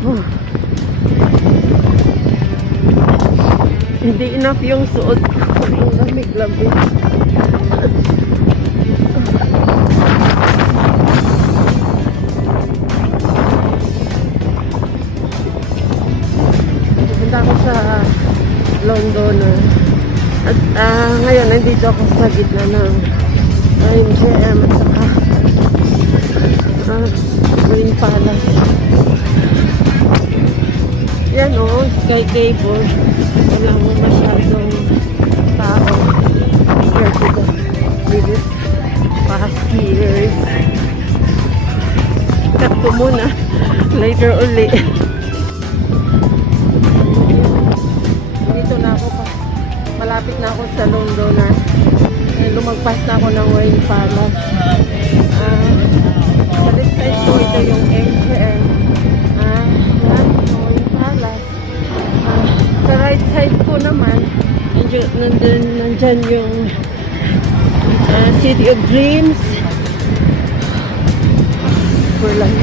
Oh. Hindi enough yung suot ko. Yung lamig-lamig. Punta ako sa Londober. At ngayon nandito ako sa gitna ng MGM at saka Wynn Palace. Yan o, sky cable. Wala mo masyadong tao compared to the previous past years. Cut ko muna. Later uli. Dito na ako pa. Malapit na ako sa Londober. Lumagpas na ako ng Wynn Palace. Sa left side ko, ito yung MGM. Yan, Wynn Palace. Sa right side ko naman, nandyan yung City of Dreams. For lang.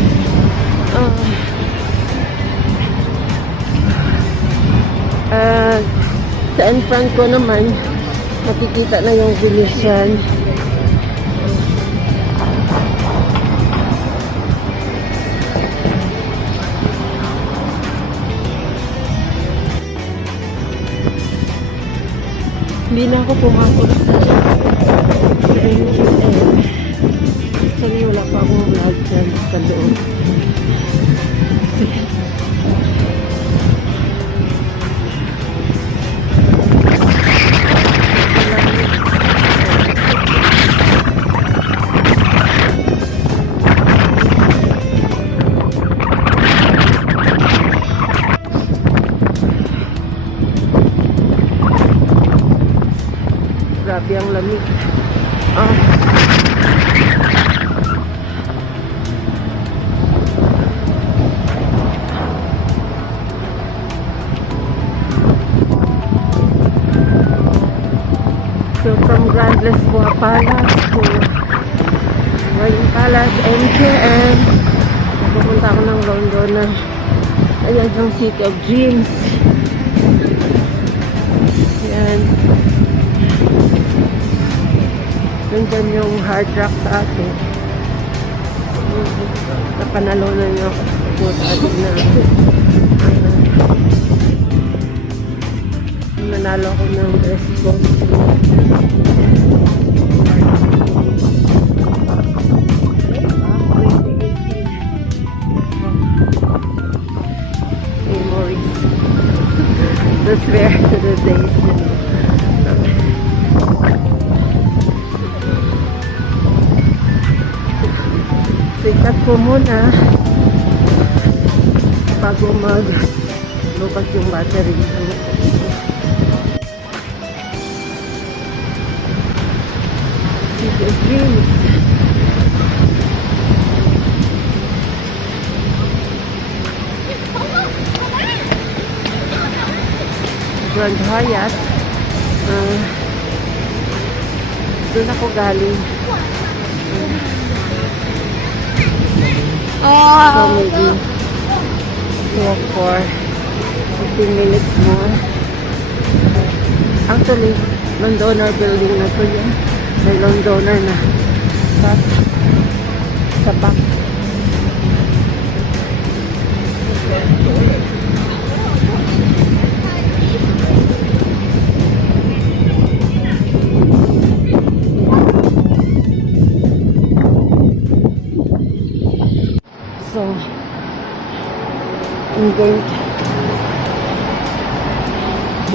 Sa in front ko naman, makikita na yung Venetian. Hindi na ako pumasok sa MGM. Actually, wala pa akong vlog dyan sa loob. Grabe ang lamig. So from Grand Lisboa Palace to Wynn Palace, MGM. Pupunta ako ng Londoner. Ayan yung City of Dreams. Ayan. Nandyan yung hard rock sa atin. Napanalunan niyo ako sa atin na nanalo ako ng dress ko. Memories. Those were the days. Sikat ko muna bago magbukas yung battery. City of Dreams. Grand Hyatt. Doon ako galing. So maybe walk for 15 minutes more. Actually, Londoner building na to yun. May Londoner na. But, sa back. So, I'm going to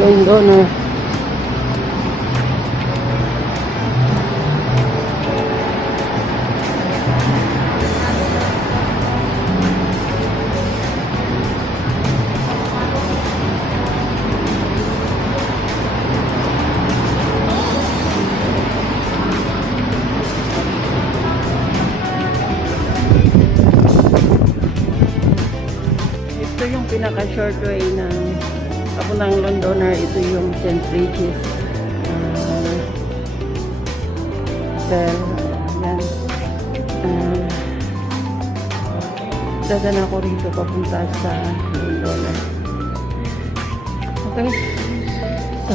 Londoner. Ito yung pinaka-short way ng papuntang Londoner. Ito yung St.Regis. Yan. Dadaan ako rito papunta sa Londober. Okay. So,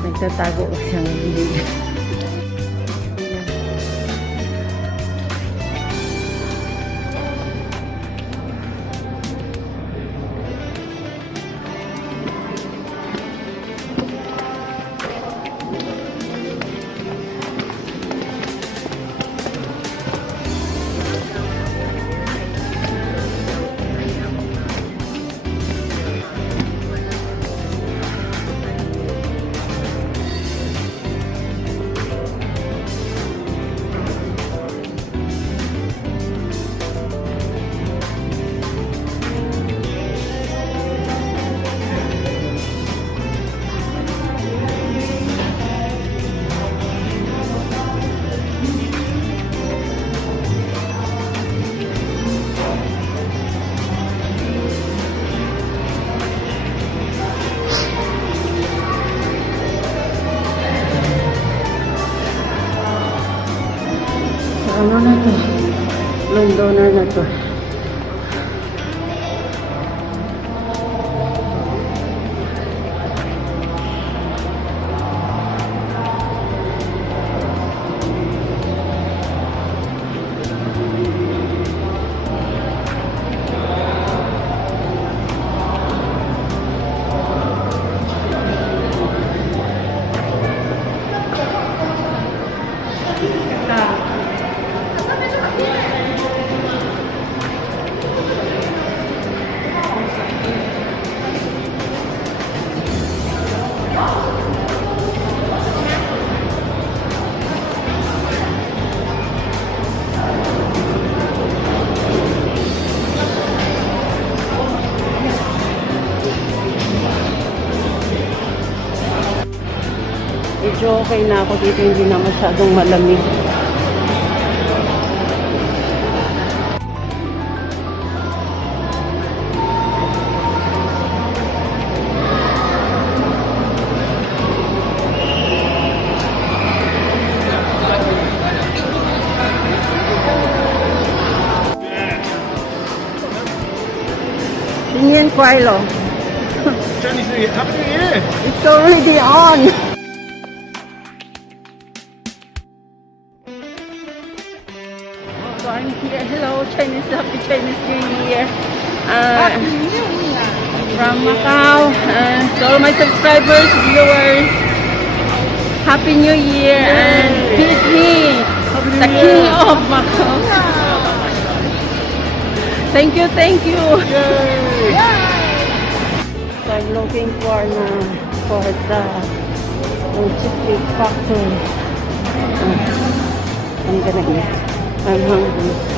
nagtatago ko siyang hindi. Ano na to? Londoner na to. Medyo okay na ako dito, hindi na masyadong malamig. Tingin Quilo. Chinese New Year. Happy New Year! It's already on. So I'm here. Hello, Happy Chinese New Year. Happy New Year! From Macau. To all my subscribers, viewers, Happy New Year. And greet me, the King of Macau. Thank you, thank you. Yay! So I'm looking for the chocolate factory. I'm gonna eat. I'm hungry.